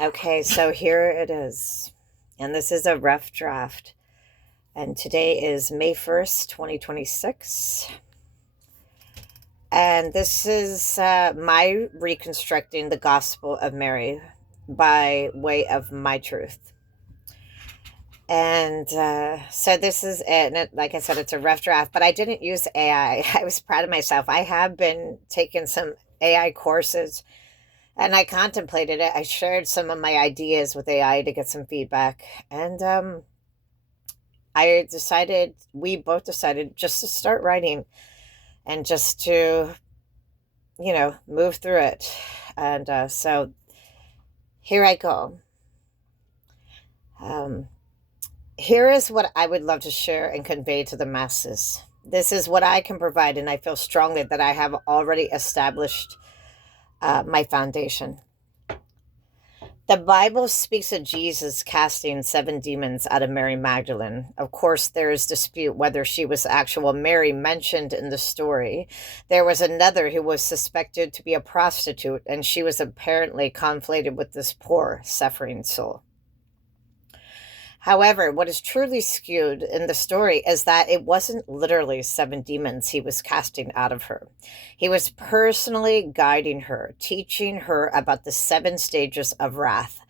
Okay, so here it is. And this is a rough draft. And today is May 1st, 2026. And this is my reconstructing the Gospel of Mary by way of my truth. And so this is it. And like I said, it's a rough draft, but I didn't use AI. I was proud of myself. I have been taking some AI courses and I contemplated it. I shared some of my ideas with AI to get some feedback. And we both decided just to start writing and just to, move through it. And so here I go. Um, Here is what I would love to share and convey to the masses. This is what I can provide, and I feel strongly that I have already established my foundation. The Bible speaks of Jesus casting 7 demons out of Mary Magdalene. Of course, there is dispute whether she was actual Mary mentioned in the story. There was another who was suspected to be a prostitute, and she was apparently conflated with this poor, suffering soul. However, what is truly skewed in the story is that it wasn't literally 7 demons he was casting out of her. He was personally guiding her, teaching her about the 7 stages of wrath.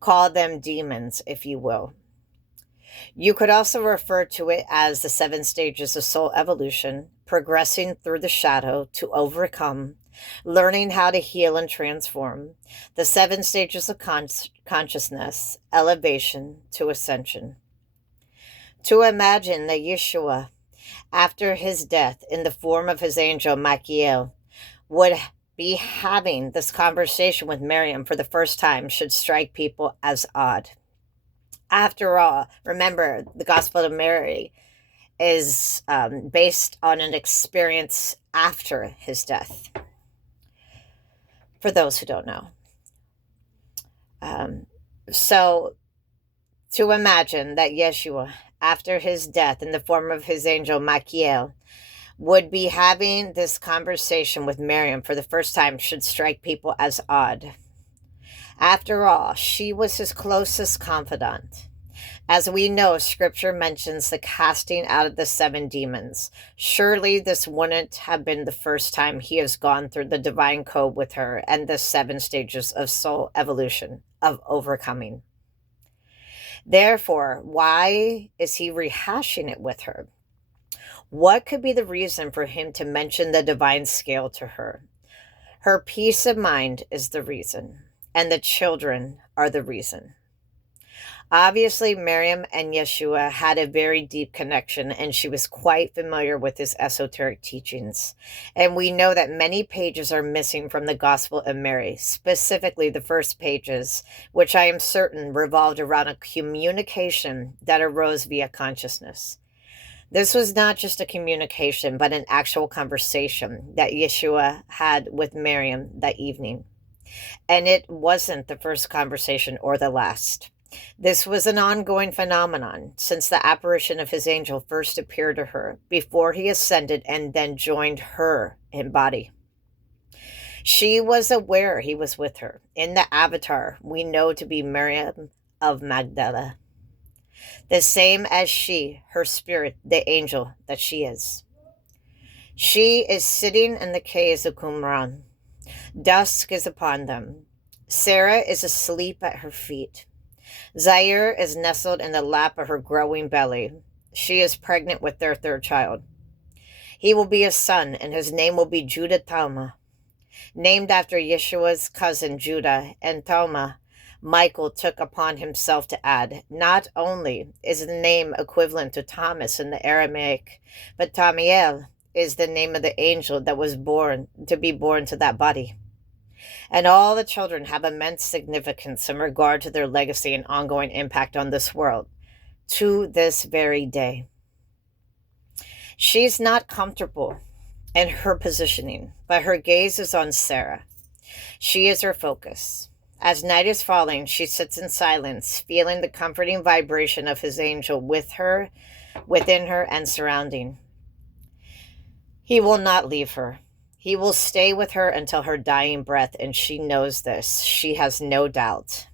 Call them demons, if you will. You could also refer to it as the 7 stages of soul evolution, progressing through the shadow to overcome, learning how to heal and transform, the 7 stages of consciousness, elevation to ascension. To imagine that Yeshua, after his death in the form of his angel Michael, would be having this conversation with Miriam for the first time should strike people as odd. After all, remember, the Gospel of Mary is based on an experience after his death, for those who don't know. Um, so, to imagine that Yeshua, after his death in the form of his angel Michael, would be having this conversation with Miriam for the first time should strike people as odd. After all, she was his closest confidant. As we know, scripture mentions the casting out of the 7 demons. Surely this wouldn't have been the first time he has gone through the divine code with her and the 7 stages of soul evolution, of overcoming. Therefore, why is he rehashing it with her? What could be the reason for him to mention the divine scale to her? Her peace of mind is the reason, and the children are the reason. Obviously, Miriam and Yeshua had a very deep connection, and she was quite familiar with his esoteric teachings. And we know that many pages are missing from the Gospel of Mary, specifically the first pages, which I am certain revolved around a communication that arose via consciousness. This was not just a communication, but an actual conversation that Yeshua had with Miriam that evening. And it wasn't the first conversation or the last. This was an ongoing phenomenon since the apparition of his angel first appeared to her before he ascended and then joined her in body. She was aware he was with her. In the avatar, we know to be Miriam of Magdala, the same as she, her spirit, the angel that she is. She is sitting in the caves of Qumran. Dusk is upon them. Sarah is asleep at her feet. Zaire is nestled in the lap of her growing belly. She is pregnant with their 3rd child. He will be a son, and his name will be Judah Talma, named after Yeshua's cousin Judah and Talma. Michael took upon himself to add, not only is the name equivalent to Thomas in the Aramaic, but Tamiel is the name of the angel that was born to that body. And all the children have immense significance in regard to their legacy and ongoing impact on this world to this very day. She's not comfortable in her positioning, but her gaze is on Sarah. She is her focus. As night is falling, she sits in silence, feeling the comforting vibration of his angel with her, within her, and surrounding. He will not leave her. He will stay with her until her dying breath, and she knows this. She has no doubt.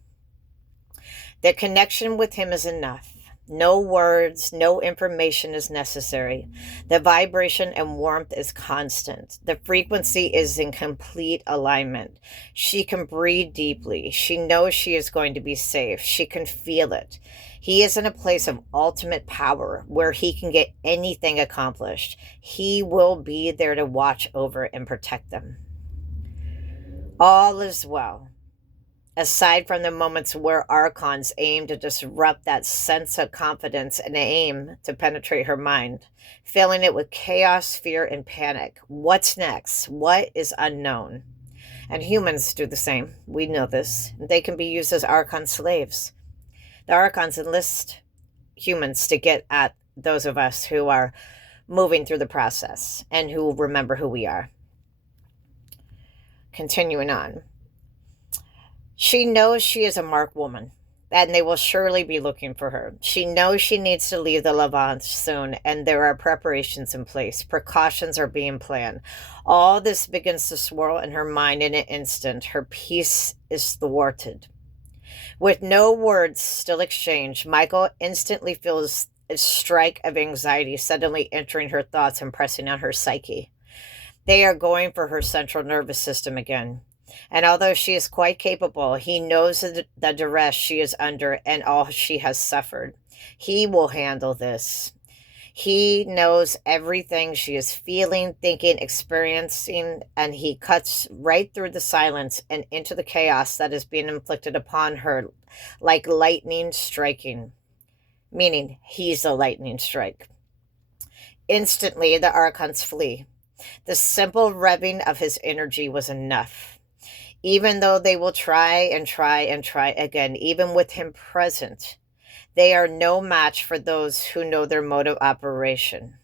The connection with him is enough. No words, no information is necessary. The vibration and warmth is constant. The frequency is in complete alignment. She can breathe deeply. She knows she is going to be safe. She can feel it. He is in a place of ultimate power where he can get anything accomplished. He will be there to watch over and protect them. All is well. Aside from the moments where archons aim to disrupt that sense of confidence and aim to penetrate her mind, filling it with chaos, fear, and panic. What's next? What is unknown? And humans do the same. We know this. They can be used as archon slaves. The archons enlist humans to get at those of us who are moving through the process and who remember who we are. Continuing on. She knows she is a marked woman, and they will surely be looking for her. She knows she needs to leave the Levant soon, and there are preparations in place. Precautions are being planned. All this begins to swirl in her mind in an instant. Her peace is thwarted. With no words still exchanged, Michael instantly feels a strike of anxiety suddenly entering her thoughts and pressing on her psyche. They are going for her central nervous system again. And although she is quite capable, he knows the duress she is under and all she has suffered. He will handle this. He knows everything she is feeling, thinking, experiencing, and he cuts right through the silence and into the chaos that is being inflicted upon her like lightning striking, meaning he's a lightning strike. Instantly, the archons flee. The simple revving of his energy was enough. Even though they will try and try and try again, even with him present, they are no match for those who know their mode of operation.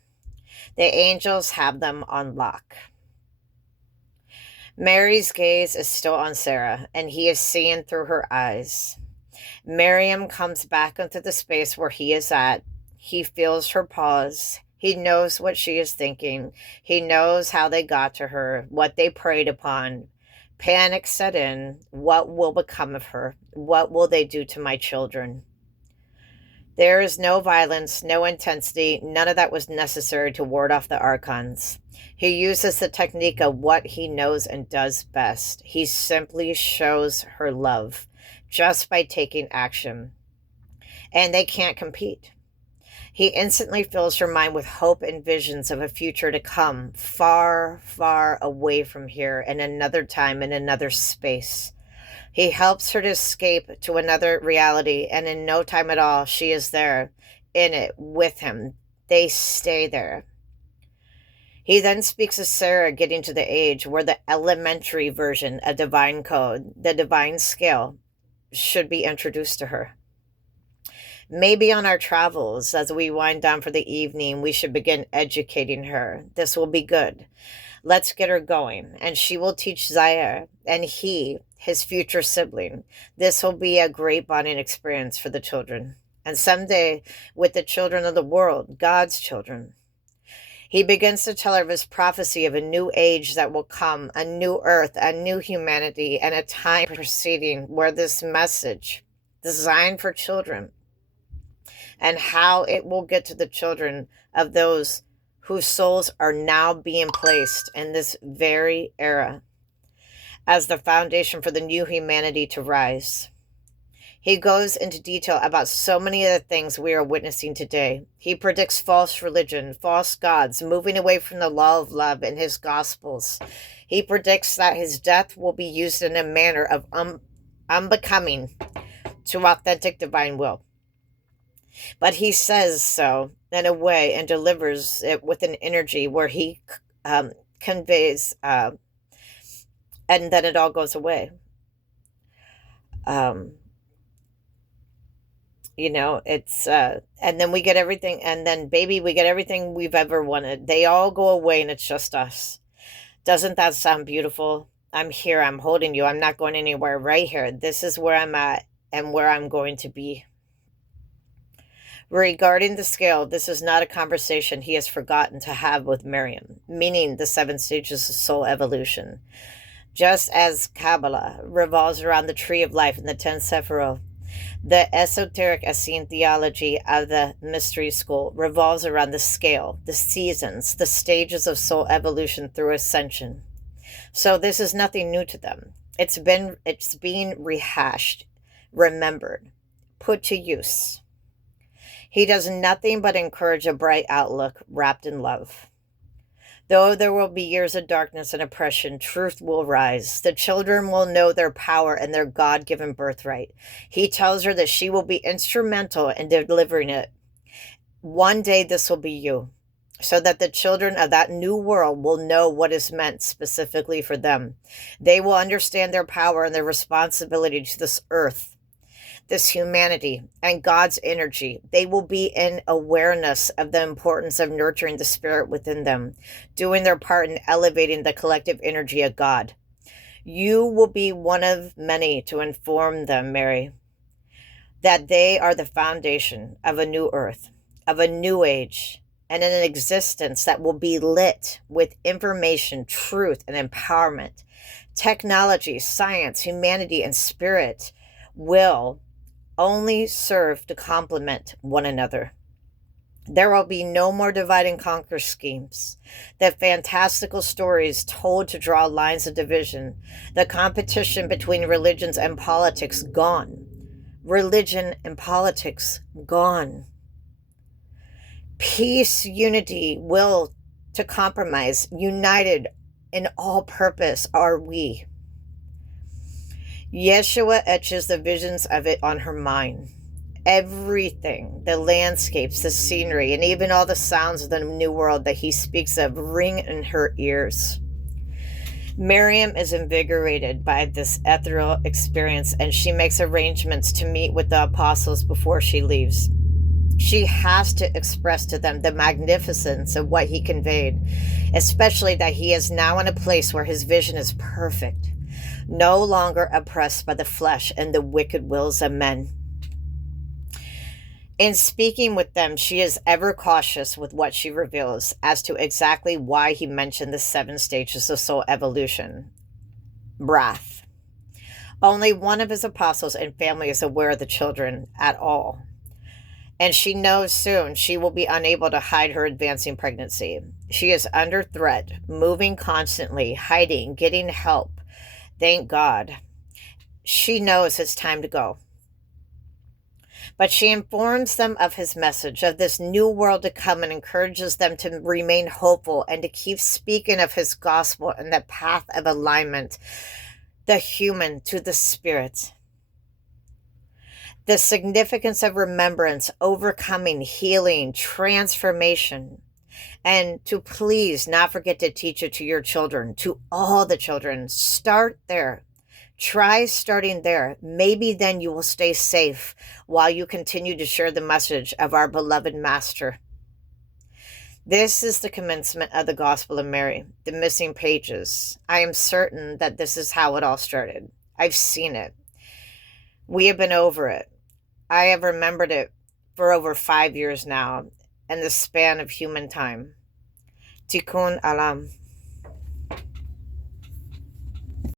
The angels have them on lock. Mary's gaze is still on Sarah, and he is seeing through her eyes. Miriam comes back into the space where he is at. He feels her pause. He knows what she is thinking. He knows how they got to her, what they preyed upon. Panic set in. What will become of her? What will they do to my children? There is no violence, no intensity. None of that was necessary to ward off the archons. He uses the technique of what he knows and does best. He simply shows her love just by taking action. And they can't compete. He instantly fills her mind with hope and visions of a future to come, far, far away from here, in another time, in another space. He helps her to escape to another reality, and in no time at all, she is there, in it, with him. They stay there. He then speaks of Sarah getting to the age where the elementary version of divine code, the divine scale, should be introduced to her. Maybe on our travels, as we wind down for the evening, we should begin educating her. This will be good. Let's get her going, and she will teach Zaire, and he, his future sibling. This will be a great bonding experience for the children. And someday, with the children of the world, God's children. He begins to tell her of his prophecy of a new age that will come, a new earth, a new humanity, and a time proceeding where this message, designed for children, and how it will get to the children of those whose souls are now being placed in this very era as the foundation for the new humanity to rise. He goes into detail about so many of the things we are witnessing today. He predicts false religion, false gods, moving away from the law of love in his gospels. He predicts that his death will be used in a manner of unbecoming to authentic divine will. But he says so in a way and delivers it with an energy where he conveys, and then it all goes away. It's, and then we get everything, and then baby, we get everything we've ever wanted. They all go away and it's just us. Doesn't that sound beautiful? I'm here, I'm holding you, I'm not going anywhere, right here. This is where I'm at and where I'm going to be. Regarding the scale, this is not a conversation he has forgotten to have with Miriam, meaning the 7 stages of soul evolution. Just as Kabbalah revolves around the tree of life and the 10 Sephiroth, The esoteric Essene theology of the mystery school revolves around the scale, the seasons, the stages of soul evolution through ascension. So this is nothing new to them. It's being rehashed, remembered, put to use. He does nothing but encourage a bright outlook wrapped in love. Though there will be years of darkness and oppression, truth will rise. The children will know their power and their God given birthright. He tells her that she will be instrumental in delivering it. One day this will be you, so that the children of that new world will know what is meant specifically for them. They will understand their power and their responsibility to this earth, this humanity, and God's energy. They will be in awareness of the importance of nurturing the spirit within them, doing their part in elevating the collective energy of God. You will be one of many to inform them, Mary, that they are the foundation of a new earth, of a new age, and an existence that will be lit with information, truth, and empowerment. Technology, science, humanity, and spirit will only serve to complement one another. There will be no more divide and conquer schemes, the fantastical stories told to draw lines of division, the competition between religions and politics gone. Religion and politics gone. Peace, unity, will to compromise, united in all purpose are we. Yeshua etches the visions of it on her mind. Everything, the landscapes, the scenery, and even all the sounds of the new world that he speaks of ring in her ears. Miriam is invigorated by this ethereal experience, and she makes arrangements to meet with the apostles before she leaves. She has to express to them the magnificence of what he conveyed, especially that he is now in a place where his vision is perfect, no longer oppressed by the flesh and the wicked wills of men. In speaking with them, she is ever cautious with what she reveals as to exactly why he mentioned the 7 stages of soul evolution. Wrath. Only one of his apostles and family is aware of the children at all. And she knows soon she will be unable to hide her advancing pregnancy. She is under threat, moving constantly, hiding, getting help. Thank God. She knows it's time to go. But she informs them of his message, of this new world to come, and encourages them to remain hopeful and to keep speaking of his gospel and the path of alignment, the human to the spirit. The significance of remembrance, overcoming, healing, transformation. And to please not forget to teach it to your children, to all the children. Start there. Try starting there. Maybe then you will stay safe while you continue to share the message of our beloved Master. This is the commencement of the Gospel of Mary, the missing pages. I am certain that this is how it all started. I've seen it. We have been over it. I have remembered it for over 5 years now, in the span of human time. Tikkun Alam.